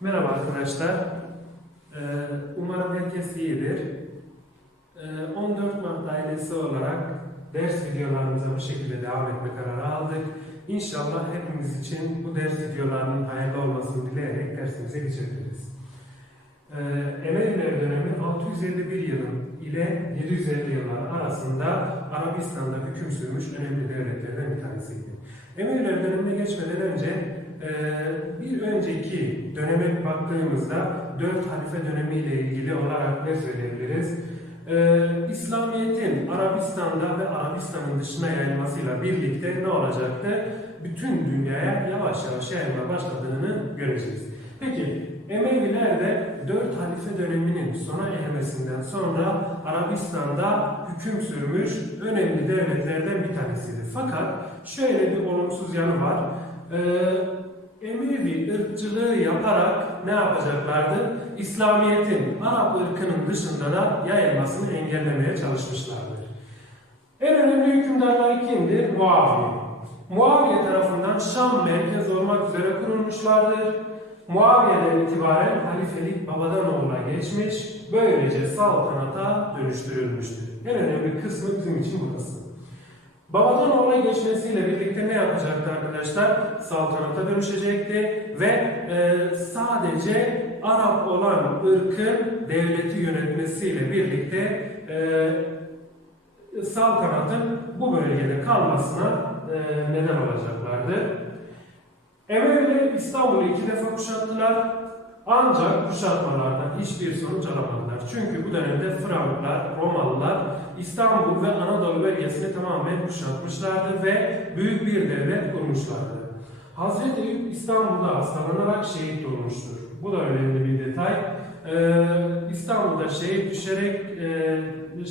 Merhaba arkadaşlar. Ee, Umarım herkes iyidir. Ee, 14 Mart ailesi olarak ders videolarımıza bu şekilde devam etme kararı aldık. İnşallah hepimiz için bu ders videolarının hayırlı olmasını dileyerek dersimize geçebiliriz. Ee, Emeviler dönemi 651 yılın ile 750 yıllar arasında Arabistan'da hüküm sürmüş önemli devletlerden bir tanesiydi. Emeviler dönemine geçmeden önce ee, bir önceki döneme baktığımızda dört halife dönemiyle ilgili olarak ne söyleyebiliriz? Ee, İslamiyet'in Arabistan'da ve Arabistan'ın dışına yayılmasıyla birlikte ne olacaktı? Bütün dünyaya yavaş yavaş yayılmaya başladığını göreceğiz. Peki Emeviler de dört halife döneminin sona ermesinden sonra Arabistan'da hüküm sürmüş önemli devletlerden bir tanesiydi. Fakat şöyle bir olumsuz yanı var. Ee, Emevi ırkçılığı yaparak ne yapacaklardı? İslamiyet'in Arap ırkının dışında da yayılmasını engellemeye çalışmışlardır. En önemli hükümdarlar kimdir? Muaviye. Muaviye tarafından Şam merkez olmak üzere kurulmuşlardır. Muaviye'den itibaren halifelik babadan oğula geçmiş, böylece saltanata dönüştürülmüştür. En önemli kısmı bizim için burası. Babadan oğula geçmesiyle birlikte ne yapacaktı arkadaşlar? Saltanata dönüşecekti ve e, sadece Arap olan ırkın devleti yönetmesiyle birlikte e, saltanatın bu bölgede kalmasına e, neden olacaklardı. Emeviler İstanbul'u iki defa kuşattılar ancak kuşatmalardan hiçbir sonuç alamadılar. Çünkü bu dönemde Franklar, Romalılar İstanbul ve Anadolu bölgesini tamamen kuşatmışlardı ve büyük bir devlet kurmuşlardı. Hazreti Eyüp İstanbul'da hastalanarak şehit olmuştur. Bu da önemli bir detay. Ee, İstanbul'da şehit düşerek e,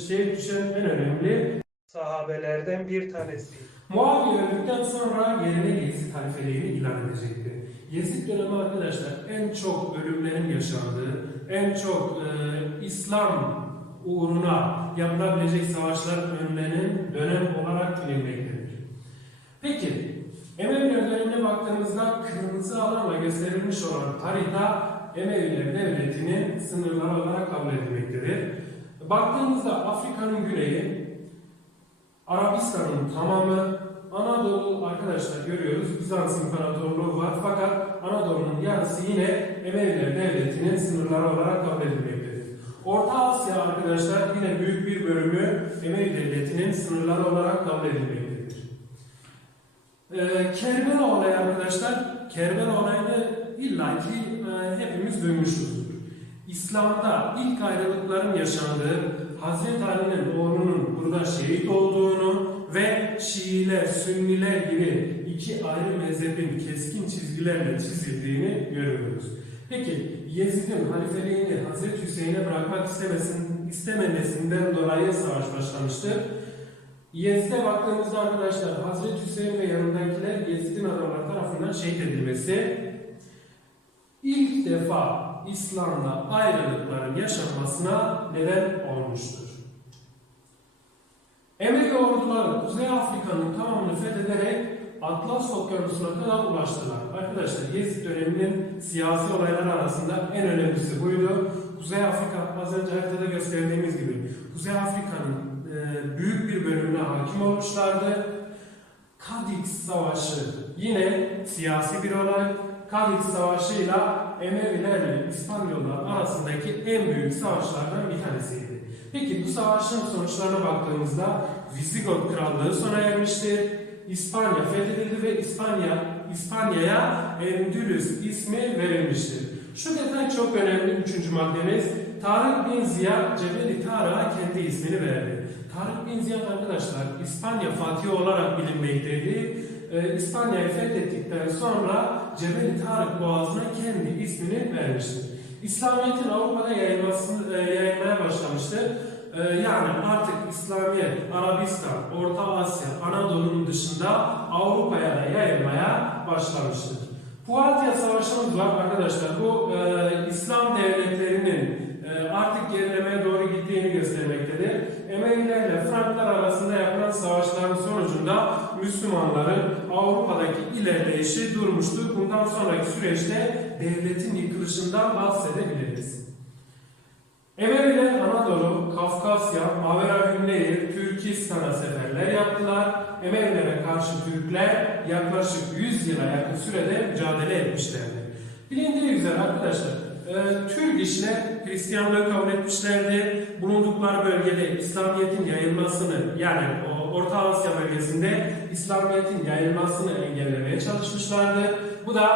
şehit düşen en önemli sahabelerden bir tanesi. Muaviye öldükten sonra yerine Yezid halifeliğini ilan edecekti. Yezid dönemi arkadaşlar en çok ölümlerin yaşandığı, en çok e, İslam uğruna yapılabilecek savaşlar önlenen dönem olarak bilinmektedir. Peki, Emeviler dönemine baktığımızda kırmızı alanla gösterilmiş olan harita Emeviler Devleti'nin sınırları olarak kabul edilmektedir. Baktığımızda Afrika'nın güneyi, Arabistan'ın tamamı, Anadolu arkadaşlar görüyoruz Bizans İmparatorluğu var fakat Anadolu'nun yarısı yine Emeviler Devleti'nin sınırları olarak kabul edilmektedir. Orta Asya arkadaşlar yine büyük bir bölümü Emevi Devleti'nin sınırları olarak kabul edilmektedir. Ee, Kerbela olayı arkadaşlar, Kerbela olayını illaki e, hepimiz duymuşuzdur. İslam'da ilk ayrılıkların yaşandığı, Hazreti Ali'nin oğlunun burada şehit olduğunu ve Şiiler, Sünniler gibi iki ayrı mezhebin keskin çizgilerle çizildiğini görüyoruz. Peki Yezid'in halifeliğini Hazreti Hüseyin'e bırakmak istemesin, istememesinden dolayı savaş başlamıştır. Yezid'e baktığımızda arkadaşlar Hazreti Hüseyin ve yanındakiler Yezid'in adamlar tarafından şehit edilmesi ilk defa İslam'da ayrılıkların yaşanmasına neden olmuştur. Emevi orduları Kuzey Afrika'nın tamamını fethederek Atlas Okyanusu'na kadar ulaştılar. Arkadaşlar Yezid döneminin siyasi olaylar arasında en önemlisi buydu. Kuzey Afrika az önce haritada gösterdiğimiz gibi Kuzey Afrika'nın e, büyük bir bölümüne hakim olmuşlardı. Kadix Savaşı yine siyasi bir olay. Kadix Emeviler ile İspanyollar arasındaki en büyük savaşlardan bir tanesiydi. Peki bu savaşın sonuçlarına baktığımızda Visigoth Krallığı sona ermiştir. İspanya fethedildi ve İspanya İspanya'ya Endülüs ismi verilmiştir. Şu detay çok önemli üçüncü maddemiz. Tarık bin Ziyad Cebeli Tarık'a kendi ismini verdi. Tarık bin Ziyad arkadaşlar İspanya Fatihi olarak bilinmekteydi. Ee, İspanya'yı fethettikten sonra Cebeli Tarık Boğazı'na kendi ismini vermiştir. İslamiyet'in Avrupa'da yayılmasını, e, yayılmaya başlamıştı. E, yani artık İslamiyet, Arabistan, Orta Asya, Anadolu'nun dışında Avrupa'ya da yayılmaya başlamıştır. Pualtia Savaşı'mız var arkadaşlar. Bu e, İslam devletlerinin e, artık gerilemeye doğru gittiğini göstermektedir. Emevilerle Franklar arasında yapılan savaşların sonucunda Müslümanların Avrupa'daki ilerleyişi durmuştur. Bundan sonraki süreçte devletin yıkılışından bahsedebiliriz. Emeviler Anadolu, Kafkasya, Mavera Hümeyr, Türkistan'a seferler yaptılar. Emevilere karşı Türkler yaklaşık 100 yıla yakın sürede mücadele etmişlerdi. Bilindiği üzere arkadaşlar, e, Türk işler Hristiyanlığı kabul etmişlerdi. Bulundukları bölgede İslamiyet'in yayılmasını yani o Orta Asya bölgesinde İslamiyet'in yayılmasını engellemeye çalışmışlardı. Bu da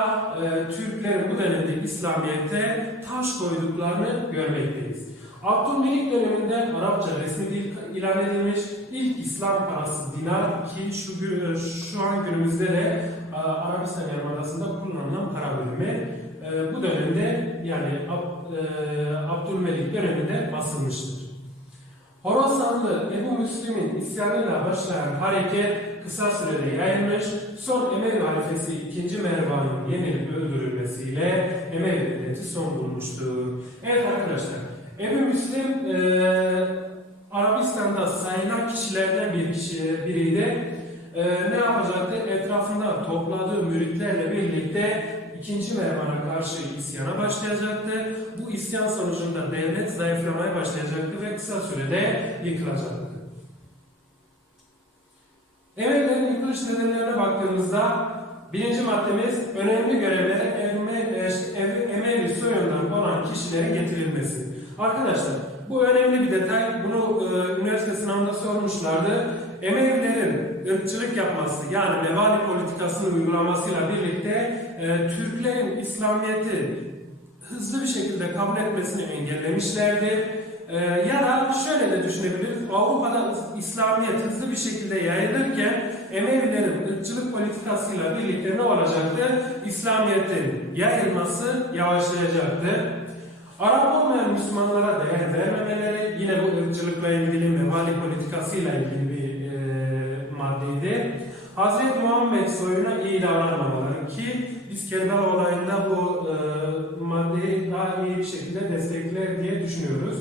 e, Türklerin bu dönemde İslamiyet'e taş koyduklarını görmekteyiz. Abdülmelik döneminde Arapça resmi dil ilan edilmiş. İlk İslam parası dinar ki şu, gü- şu an günümüzde de e, Arabistan Yarımadası'nda kullanılan para birimi. E, bu dönemde yani Ab, e, Abdülmelik döneminde basılmıştır. Horasanlı Ebu Müslim'in isyanıyla başlayan hareket kısa sürede yayılmış, son Emevi halifesi 2. Mervan'ın yenilip öldürülmesiyle Emevi devleti son bulmuştur. Evet arkadaşlar, Ebu Müslim eee, Arabistan'da sayılan kişilerden bir kişi, biriydi. Eee, ne yapacaktı? Etrafında topladığı müritlerle birlikte ikinci Mervan'a karşı isyana başlayacaktı. Bu isyan sonucunda devlet zayıflamaya başlayacaktı ve kısa sürede yıkılacaktı. Emevilerin yıkılış nedenlerine baktığımızda birinci maddemiz önemli görevlere e, Emevi soyundan olan kişilere getirilmesi. Arkadaşlar bu önemli bir detay. Bunu e, üniversite sınavında sormuşlardı. Emevilerin ırkçılık yapması yani mevali politikasını uygulamasıyla birlikte e, Türklerin İslamiyet'i hızlı bir şekilde kabul etmesini engellemişlerdi. E, ya da şöyle de düşünebiliriz. Avrupa'da İslamiyet hızlı bir şekilde yayılırken Emevilerin ırkçılık politikasıyla birlikte ne olacaktı? İslamiyet'in yayılması yavaşlayacaktı. Arap olmayan Müslümanlara değer vermemeleri yine bu ırkçılıkla ilgili mevali politikasıyla ilgili bir e, maddeydi. Hazreti Muhammed soyuna iyi davranmamaları ki biz Kerbela olayında bu e, maddeyi daha iyi bir şekilde destekler diye düşünüyoruz.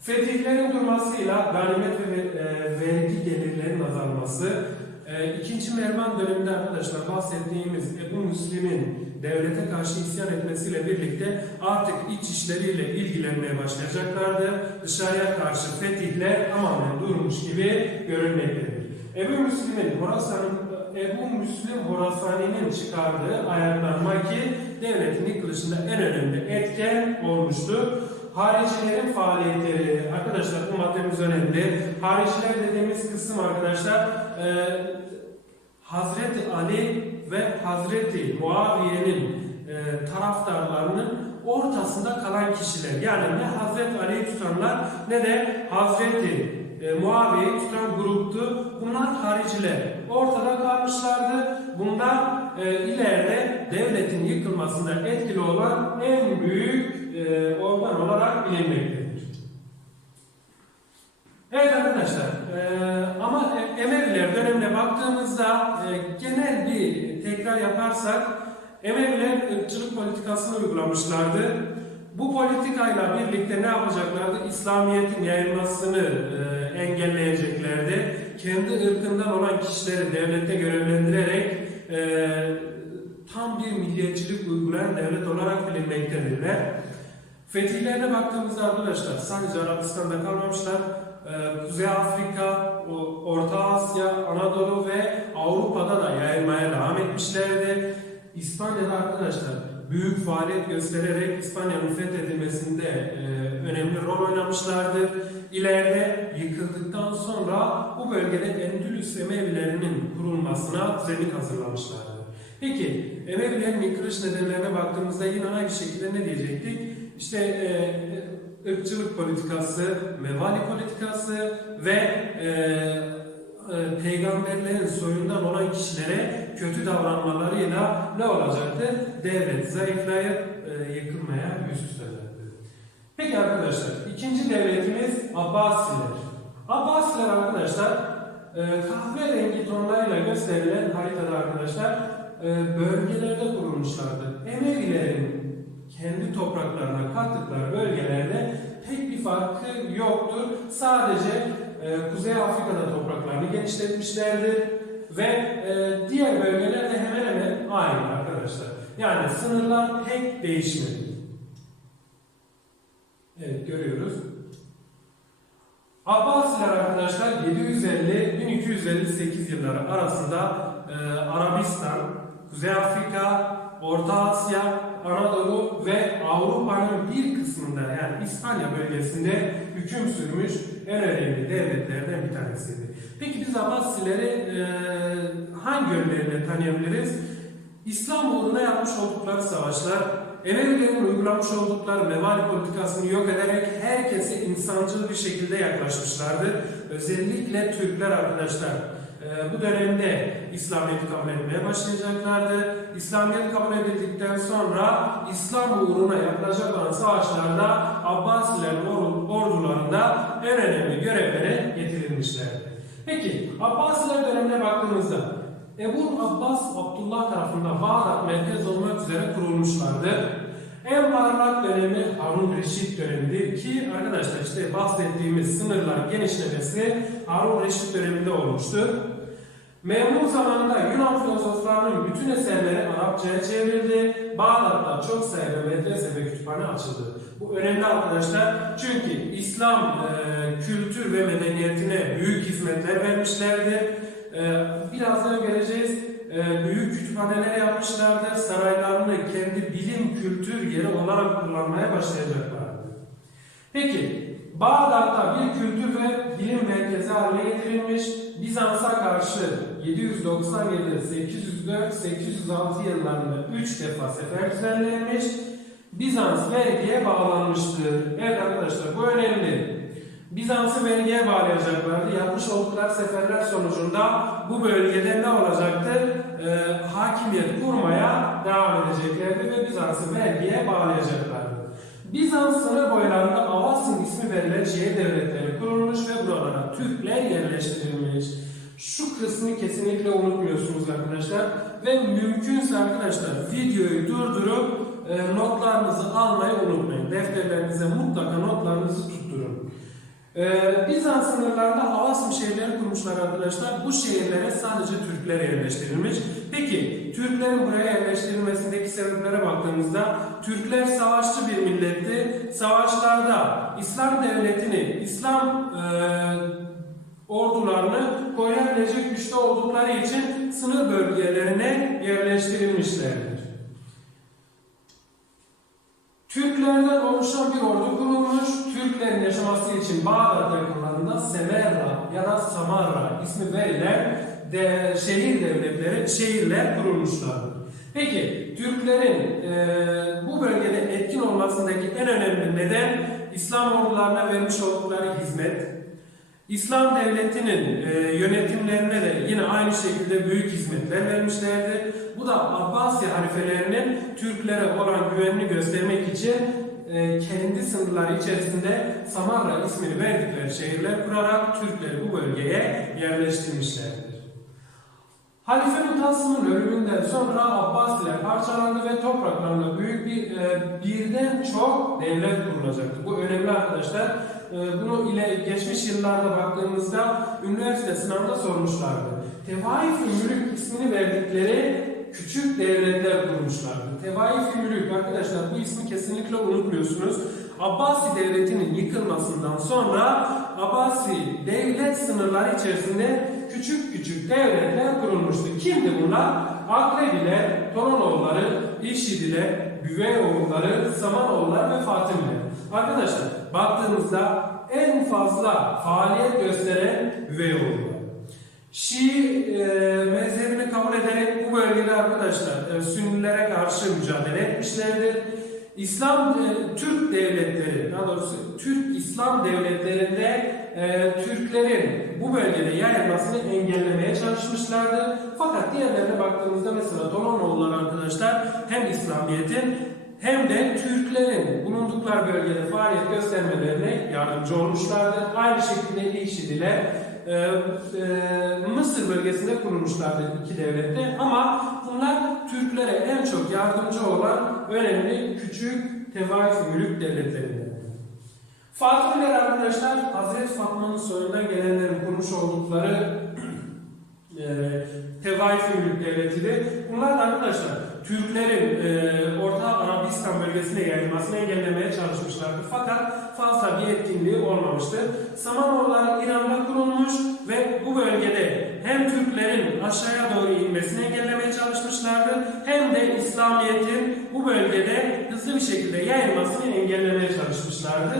Fetihlerin durmasıyla ganimet ve e, vergi gelirlerinin azalması, e, ikinci Mervan döneminde arkadaşlar bahsettiğimiz Ebu Müslim'in devlete karşı isyan etmesiyle birlikte artık iç işleriyle ilgilenmeye başlayacaklardı. Dışarıya karşı fetihler tamamen durmuş gibi görünmektedir. Ebu Müslim'in Horasan'ın Ebu Müslim Horasani'nin çıkardığı ayaklanma ki devletin yıkılışında en önemli etken olmuştu. Haricilerin faaliyetleri, arkadaşlar bu maddemiz önemli. Hariciler dediğimiz kısım arkadaşlar e, Hazreti Ali ve Hazreti Muaviye'nin e, taraftarlarının ortasında kalan kişiler. Yani ne Hazreti Ali'yi tutanlar ne de Hazreti e, Muaviye'yi tutan gruptu. Bunlar hariciler. Ortada kalmışlardı. Bunlar e, ileride devletin yıkılmasında etkili olan en büyük e, organ olarak bilinmektedir. Evet arkadaşlar, e, ama e, Emeviler dönemine baktığımızda e, genel bir tekrar yaparsak Emeviler ırkçılık politikasını uygulamışlardı. Bu politikayla birlikte ne yapacaklardı? İslamiyet'in yayılmasını e, engelleyeceklerdi. Kendi ırkından olan kişileri devlette görevlendirerek e, tam bir milliyetçilik uygulayan devlet olarak bilinmektedirler. Fetihlerine baktığımızda arkadaşlar sadece Arabistan'da kalmamışlar. Ee, Kuzey Afrika, Orta Asya, Anadolu ve Avrupa'da da yayılmaya devam etmişlerdi. İspanya'da arkadaşlar büyük faaliyet göstererek İspanya'nın fethedilmesinde e, önemli rol oynamışlardır. İleride yıkıldıktan sonra bu bölgede Endülüs Emevilerinin kurulmasına zemin hazırlamışlardır. Peki Emevilerin yıkılış nedenlerine baktığımızda yine aynı şekilde ne diyecektik? İşte e, ırkçılık politikası, mevali politikası ve e, e, peygamberlerin soyundan olan kişilere kötü davranmalarıyla ne olacaktı? Devlet zayıflayıp e, yıkılmaya yüz tutacaktı. Peki arkadaşlar, ikinci devletimiz Abbasiler. Abbasiler arkadaşlar, e, kahverengi tonlarıyla gösterilen haritada arkadaşlar bölgelerde kurulmuşlardı. Emevilerin kendi topraklarına kattıkları bölgelerde pek bir farkı yoktur. Sadece e, Kuzey Afrika'da topraklarını genişletmişlerdir. Ve e, diğer bölgelerde hemen hemen aynı arkadaşlar. Yani sınırlar pek değişmedi. Evet görüyoruz. Abbasiler arkadaşlar 750-1258 yılları arasında e, Arabistan, Kuzey Afrika, Orta Asya, Anadolu ve Avrupa'nın bir kısmında yani İspanya bölgesinde hüküm sürmüş en önemli devletlerden bir tanesiydi. Peki biz Abbasileri e, hangi yönleriyle tanıyabiliriz? İslam uğruna yapmış oldukları savaşlar, Emevilerin uygulamış oldukları mevali politikasını yok ederek herkese insancıl bir şekilde yaklaşmışlardır. Özellikle Türkler arkadaşlar bu dönemde İslamiyet'i kabul etmeye başlayacaklardı. İslamiyet kabul edildikten sonra İslam uğruna yapılacak olan savaşlarda Abbasilerin or- ordularında en önemli görevlere getirilmişlerdi. Peki Abbasiler dönemine baktığımızda Ebu Abbas Abdullah tarafından Bağdat merkez olmak üzere kurulmuşlardı. En parlak dönemi Harun Reşit dönemidir ki arkadaşlar işte bahsettiğimiz sınırlar genişlemesi Harun Reşit döneminde olmuştur. Memnun zamanında Yunan filozoflarının bütün eserleri Arapçaya çevrildi. Bağdat'ta çok sayıda medrese ve kütüphane açıldı. Bu önemli arkadaşlar çünkü İslam e, kültür ve medeniyetine büyük hizmetler vermişlerdir. E, birazdan göreceğiz. E, büyük kütüphaneler yapmışlardır. Saraylarını kendi bilim kültür yeri olarak kullanmaya başlayacaklardır. Peki Bağdat'ta bir kültür ve bilim merkezi haline getirilmiş. Bizans'a karşı 797, 804, 806 yıllarında 3 defa sefer düzenlenmiş. Bizans vergiye bağlanmıştır. Evet arkadaşlar bu önemli. Bizans'ı vergiye bağlayacaklardı. Yapmış oldukları seferler sonucunda bu bölgede ne olacaktır? Ee, hakimiyet kurmaya devam edeceklerdi ve Bizans'ı vergiye bağlayacaklardı. Bizans sınır boylarında Avasın ismi verilen şehir devletleri kurulmuş ve buralara Türkler yerleştirilmiş. Şu kısmı kesinlikle unutmuyorsunuz arkadaşlar. Ve mümkünse arkadaşlar videoyu durdurup e, notlarınızı almayı unutmayın. Defterlerinize mutlaka notlarınızı tutturun. Ee, Bizans sınırlarında Havasım şehirleri kurmuşlar arkadaşlar. Bu şehirlere sadece Türkler yerleştirilmiş. Peki Türklerin buraya yerleştirilmesindeki sebeplere baktığımızda Türkler savaşçı bir milletti. Savaşlarda İslam devletini, İslam e, ordularını koruyabilecek güçte oldukları için sınır bölgelerine yerleştirilmişlerdir. Türklerden oluşan bir ordu kurulmuş. Türklerin yaşaması için Bağdat yakınlarında Semerra ya da Samarra ismi verilen de, şehir devletleri, şehirler kurulmuşlardır. Peki Türklerin e, bu bölgede etkin olmasındaki en önemli neden İslam ordularına vermiş oldukları hizmet, İslam devletinin e, yönetimlerine de yine aynı şekilde büyük hizmetler vermişlerdi. Bu da Abbasi halifelerinin Türklere olan güvenini göstermek için e, kendi sınırları içerisinde Samarra ismini verdikleri şehirler kurarak Türkleri bu bölgeye yerleştirmişlerdir. Halife Mutasım'ın ölümünden sonra Abbasiler parçalandı ve topraklarında büyük bir e, birden çok devlet kurulacaktı. Bu önemli arkadaşlar. E, bunu ile geçmiş yıllarda baktığımızda üniversite sınavında sormuşlardı. Tevaif-i Mülük ismini verdikleri küçük devletler kurmuşlardı. Tevaif-i Mülük arkadaşlar bu ismi kesinlikle unutmuyorsunuz. Abbasi devletinin yıkılmasından sonra Abbasi devlet sınırları içerisinde küçük küçük devletler kurulmuştu. Kimdi bunlar? Akrebiler, Toronoğulları, İşidiler, Büveyoğulları, Samanoğulları ve Fatimiler. Arkadaşlar baktığımızda en fazla faaliyet gösteren Büveyoğulları. Şii e, mezhebini kabul ederek bu bölgede arkadaşlar e, Sünnilere karşı mücadele etmişlerdir. İslam e, Türk devletleri, daha doğrusu Türk İslam devletlerinde e, Türklerin bu bölgede yayılmasını engellemeye çalışmışlardı. Fakat diğerlerine baktığımızda mesela Tolonoğulları arkadaşlar hem İslamiyet'in hem de Türklerin bulundukları bölgede faaliyet göstermelerine yardımcı olmuşlardı. Aynı şekilde İşidiler e, e, Mısır bölgesinde kurulmuşlardı iki devlette ama bunlar Türklere en çok yardımcı olan önemli küçük tevaif mülük devletlerinden. Fatihler arkadaşlar Hazreti Fatma'nın soyundan gelenlerin kurmuş oldukları e, Tevaif Mülk Devleti'dir. Bunlar da arkadaşlar Türklerin e, Orta Arabistan bölgesine yayılmasını engellemeye çalışmışlardı. Fakat fazla bir etkinliği olmamıştı. Samanoğulları İran'da kurulmuş ve bu bölgede hem Türklerin aşağıya doğru inmesini engellemeye çalışmışlardı hem de İslamiyet'in bu bölgede hızlı bir şekilde yayılmasını engellemeye çalışmışlardı.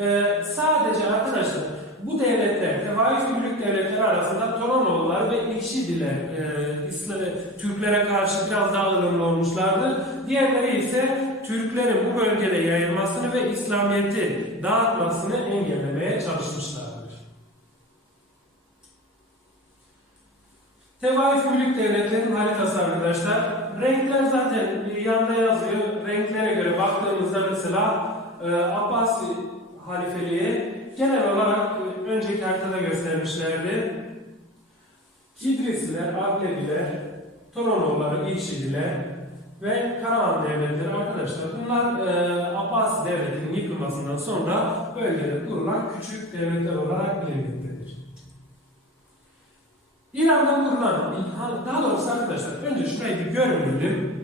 E, sadece arkadaşlar bu devletler, tevaif mülk devletleri arasında Toronoğulları ve İkşidiler e, Türklere karşı biraz daha ılımlı olmuşlardı. Diğerleri ise Türklerin bu bölgede yayılmasını ve İslamiyet'i dağıtmasını engellemeye çalışmışlardır. Tevaif mülk devletlerin haritası arkadaşlar. Renkler zaten yanında yazıyor. Renklere göre baktığımızda mesela e, Abbasi halifeliği genel olarak e, önceki haritada göstermişlerdi. Kidrisiler, Ableviler, Toronoğulları, İlşidiler ve Karahan devletleri arkadaşlar. Bunlar e, Abbasi devletinin yıkılmasından sonra bölgede kurulan küçük devletler olarak bilinmektedir. İran'da kurulan, daha doğrusu arkadaşlar önce şurayı bir görmeyelim.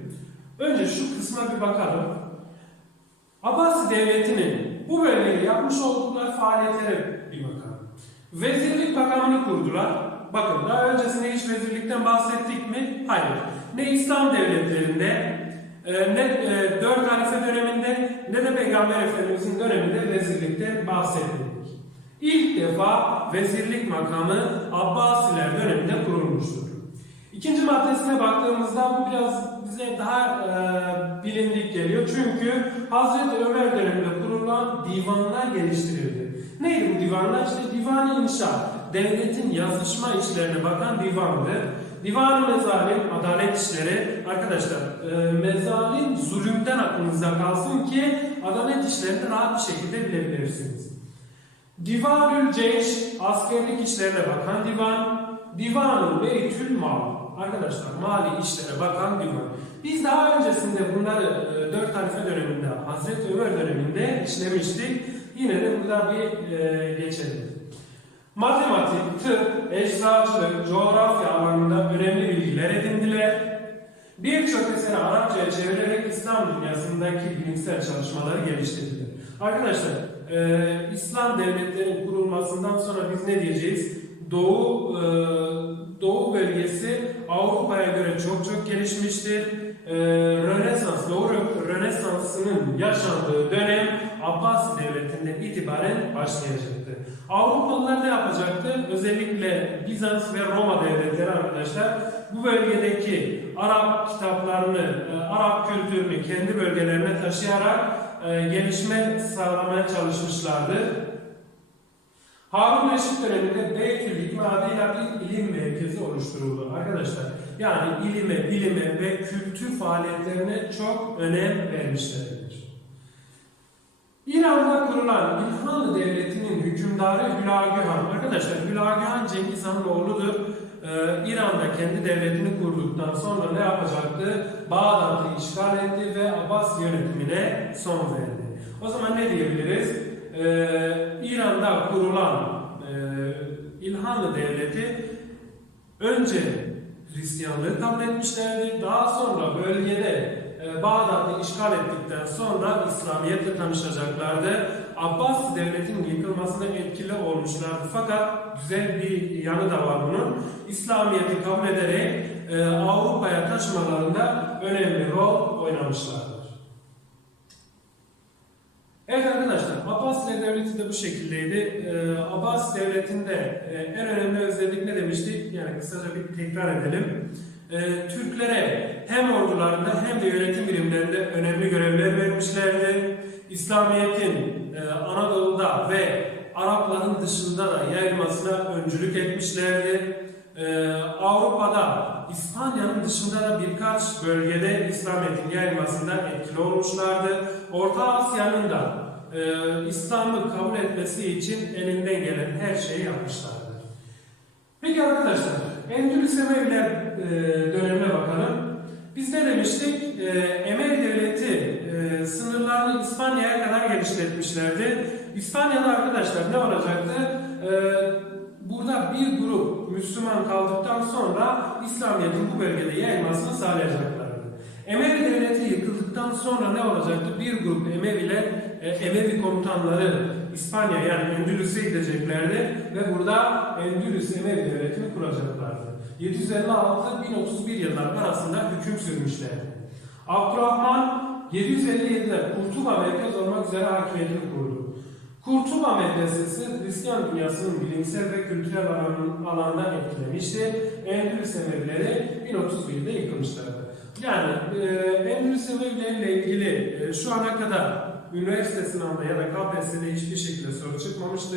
Önce şu kısma bir bakalım. Abbasi devletinin bu bölgede yapmış oldukları faaliyetlere. Vezirlik makamını kurdular. Bakın daha öncesinde hiç vezirlikten bahsettik mi? Hayır. Ne İslam devletlerinde e, ne e, dört halife döneminde ne de Peygamber Efendimizin döneminde vezirlikten bahsetmedik. İlk defa vezirlik makamı Abbasiler döneminde kurulmuştur. İkinci maddesine baktığımızda bu biraz bize daha e, bilindik geliyor. Çünkü Hazreti Ömer döneminde kurulan divanlar geliştirildi. Neydi bu divanlar? İşte divan-ı inşa, devletin yazışma işlerine bakan divandı. Divan-ı mezalim, adalet işleri, arkadaşlar e, mezalim zulümden aklınızda kalsın ki adalet işlerini rahat bir şekilde bilebilirsiniz. Divanül Ceyş, askerlik işlerine bakan divan, Divanul Beytül Mal, arkadaşlar mali işlere bakan divan. Biz daha öncesinde bunları e, 4 halife döneminde, Hazreti Ömer döneminde işlemiştik. Yine de burada bir e, geçelim. Matematik, tıp, eczacılık, coğrafya alanında önemli bilgiler edindiler. Birçok eseri Arapçaya çevirerek İslam dünyasındaki bilimsel çalışmaları geliştirdiler. Arkadaşlar, e, İslam devletlerinin kurulmasından sonra biz ne diyeceğiz? Doğu e, Doğu bölgesi Avrupa'ya göre çok çok gelişmiştir. E, Rönesans, Doğu Rö- Rönesans'ının yaşandığı dönem Abbasi devletinden itibaren başlayacaktı. Avrupalılar ne yapacaktı? Özellikle Bizans ve Roma devletleri arkadaşlar bu bölgedeki Arap kitaplarını, e, Arap kültürünü kendi bölgelerine taşıyarak e, gelişme sağlamaya çalışmışlardı. Harun Reşit döneminde Beytül Hikme adıyla bir ilim merkezi oluşturuldu arkadaşlar. Yani ilime, bilime ve kültür faaliyetlerine çok önem vermişlerdir. İran'da kurulan İlhanlı Devleti'nin hükümdarı Hülagü Han. Arkadaşlar Hülagü Han Cengiz Han'ın oğludur. Ee, İran'da kendi devletini kurduktan sonra ne yapacaktı? Bağdat'ı işgal etti ve Abbas yönetimine son verdi. O zaman ne diyebiliriz? Ee, İran'da kurulan e, İlhanlı Devleti önce Hristiyanlığı kabul etmişlerdi. Daha sonra bölgede Bağdat'ı işgal ettikten sonra İslamiyet'le tanışacaklardı. Abbas devletinin yıkılmasına etkili olmuşlardı. Fakat güzel bir yanı da var bunun. İslamiyet'i kabul ederek e, Avrupa'ya taşımalarında önemli rol oynamışlardır. Evet arkadaşlar, Abbasiler Devleti de bu şekildeydi. Ee, Abbas Devleti'nde e, en önemli özellik ne demiştik? Yani kısaca bir tekrar edelim. Ee, Türklere hem ordularında hem de yönetim birimlerinde önemli görevler vermişlerdi. İslamiyet'in e, Anadolu'da ve Arapların dışında da yayılmasına öncülük etmişlerdi. Ee, Avrupa'da, İspanya'nın dışında da birkaç bölgede İslamiyet'in yayılmasında etkili olmuşlardı. Orta Asya'nın da e, İslam'ı kabul etmesi için elinden gelen her şeyi yapmışlardı. Peki arkadaşlar, Endülüs Emeviler e, dönemine bakalım. Biz ne demiştik? E, Emevi Devleti e, sınırlarını İspanya'ya kadar genişletmişlerdi. İspanya'da arkadaşlar ne olacaktı? Ee, burada bir grup Müslüman kaldıktan sonra İslamiyet'in bu bölgede yayılmasını sağlayacaklardı. Emevi devleti yıkıldıktan sonra ne olacaktı? Bir grup Emeviler, e, Emevi komutanları İspanya yani Endülüs'e gideceklerdi ve burada Endülüs Emevi devletini kuracaklardı. 756-1031 yıllar arasında hüküm sürmüşlerdi. Abdurrahman 757'de Kurtuba merkez olmak üzere hakimiyetini kurdu. Kurtuba medresesi Hristiyan dünyasının bilimsel ve kültürel alanın- alandan etkilemişti. Endülüs Emevileri 1031'de yıkılmışlardı. Yani e, Endülüs Emevileriyle ilgili e, şu ana kadar üniversite sınavında ya da KPSS'de hiçbir şekilde soru çıkmamıştı.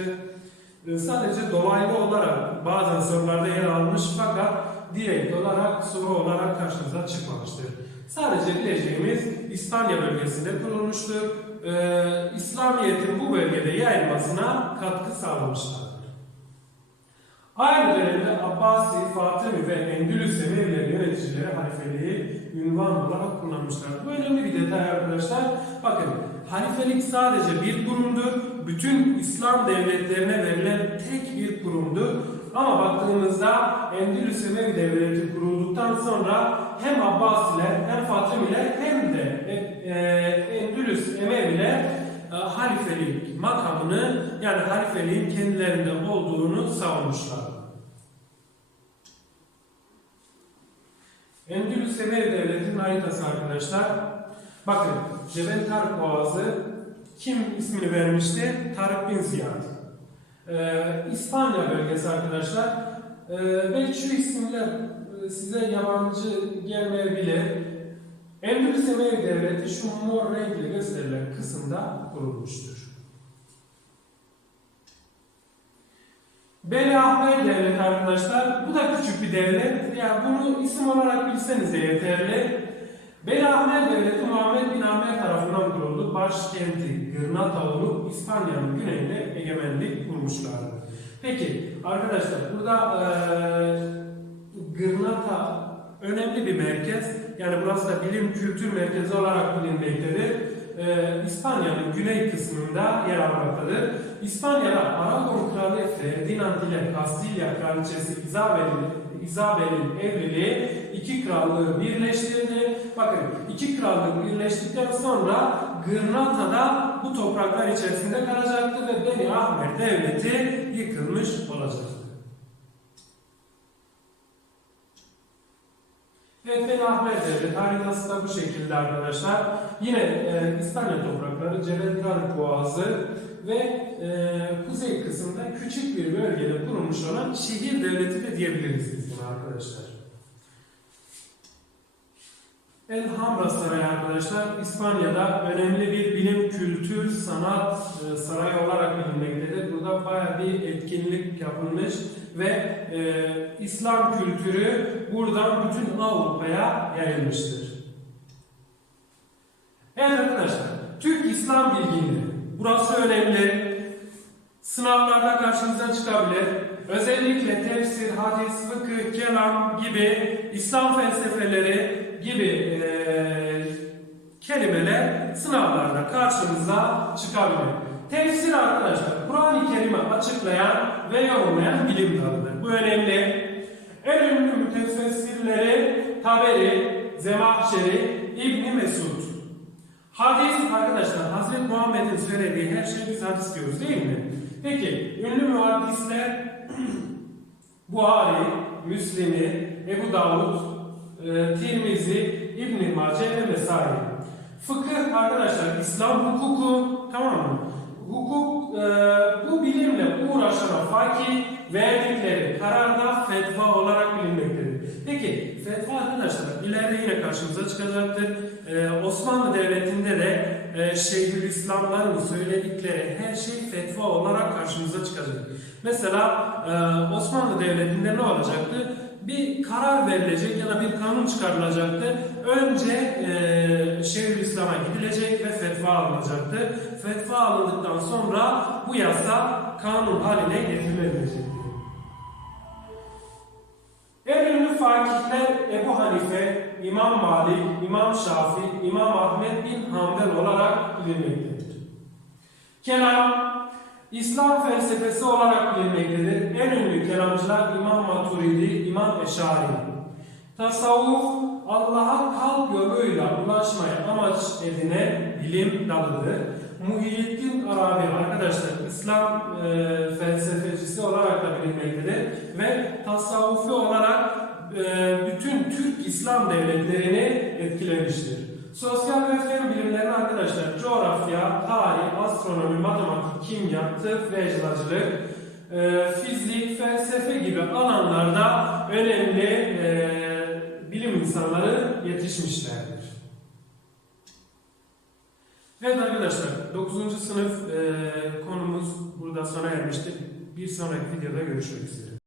E, sadece dolaylı olarak bazen sorularda yer almış fakat direkt olarak soru olarak karşımıza çıkmamıştır. Sadece bileceğimiz İspanya bölgesinde kurulmuştur. Ee, İslamiyet'in bu bölgede yayılmasına katkı sağlamışlardır. Aynı dönemde Abbasi, Fatımi ve Endülüs Emevileri yöneticileri halifeliği ünvan olarak kullanmışlar. Bu önemli bir detay arkadaşlar. Bakın halifelik sadece bir kurumdur. Bütün İslam devletlerine verilen tek bir kurumdur. Ama baktığımızda Endülüs Emevi Devleti kurulduktan sonra hem Abbasiler hem Fatımiler hem de e, e, Endülüs Emeviler e, halifelik makamını yani halifeliğin kendilerinde olduğunu savunmuşlar. Endülüs Emevi Devleti'nin haritası arkadaşlar. Bakın Cebel Tarık Boğazı kim ismini vermişti? Tarık bin Ziyad. Ee, İspanya bölgesi arkadaşlar. Ee, belki şu isimler e, size yabancı gelmeyebilir. Endülüs Emevi Devleti şu mor renkle gösterilen kısımda kurulmuştur. Beni Ahmet Devleti arkadaşlar, bu da küçük bir devlet. Yani bunu isim olarak bilseniz de yeterli. Beni Ahmet Devleti Muhammed bin Ahmet tarafından kuruldu. Başkenti Gırnata olup İspanya'nın güneyinde egemenlik kurmuşlardı. Peki arkadaşlar burada eee Gırnata önemli bir merkez. Yani burası da bilim kültür merkezi olarak bilinmektedir. Ee, İspanya'nın güney kısmında yer almaktadır. İspanya'da Aragon Kralı Ferdinand ile Kastilya Kraliçesi Isabel'in Isabel'in evliliği iki krallığı birleştirdi. Bakın iki krallık birleştikten sonra Gırnata'da bu topraklar içerisinde kalacaktı ve Beni Ahmet Devleti yıkılmış olacaktı. Evet, Beni Ahmet Devlet haritası da bu şekilde arkadaşlar. Yine e, İspanya toprakları, Cebel Tarık Boğazı ve e, kuzey kısımda küçük bir bölgede kurulmuş olan şehir devleti de diyebiliriz biz buna arkadaşlar. El Hamra Sarayı arkadaşlar İspanya'da önemli bir bilim, kültür, sanat e, sarayı olarak bilinmektedir. Burada bayağı bir etkinlik yapılmış ve e, İslam kültürü buradan bütün Avrupa'ya yayılmıştır. Evet arkadaşlar, Türk İslam bilginliği. Burası önemli. Sınavlarda karşınıza çıkabilir. Özellikle tefsir, hadis, fıkıh, kelam gibi İslam felsefeleri gibi eee, kelimeler sınavlarda karşınıza çıkabilir. Tefsir arkadaşlar, Kur'an-ı Kerim'i açıklayan ve yorumlayan bilim dalıdır. Bu önemli. En ünlü mütefessirleri Taberi, Zemahşeri, İbni Mesud. Hadis arkadaşlar, Hazreti Muhammed'in söylediği her şeyi biz hadis diyoruz değil mi? Peki, ünlü muhaddisler Buhari, Müslim'i, Ebu Davud, e, Tirmizi, İbn-i Mace ve vesaire. Fıkıh arkadaşlar İslam hukuku tamam mı? Hukuk e, bu bilimle uğraşan fakih verdikleri kararda fetva olarak bilinmektedir. Peki fetva arkadaşlar ileride yine karşımıza çıkacaktır. E, Osmanlı Devleti'nde de e, Şeyhülislamların söyledikleri her şey fetva olarak karşımıza çıkacak. Mesela e, Osmanlı Devleti'nde ne olacaktı? Bir karar verilecek ya da bir kanun çıkarılacaktı. Önce e, Şeyhülislam'a gidilecek ve fetva alınacaktı. Fetva alındıktan sonra bu yasa kanun haline getirilecekti. En ünlü fakihler Ebu Hanife, İmam Malik, İmam Şafi, İmam Ahmet bin Hanbel olarak bilinmektedir. Kelam, İslam felsefesi olarak bilinmektedir. En ünlü kelamcılar İmam Maturidi, İmam Eşari. Tasavvuf, Allah'a kalp yoluyla ulaşmaya amaç edinen bilim dalıdır. Muhyiddin Arabi arkadaşlar İslam e, felsefecisi olarak da bilinmektedir ve tasavvufi olarak e, bütün Türk İslam devletlerini etkilemiştir. Sosyal ve fen bilimleri arkadaşlar coğrafya, tarih, astronomi, matematik, kimya, tıp ve eczacılık, e, fizik, felsefe gibi alanlarda önemli e, bilim insanları yetişmişlerdir. Evet arkadaşlar 9. sınıf e, konumuz burada sona ermiştir. Bir sonraki videoda görüşmek üzere.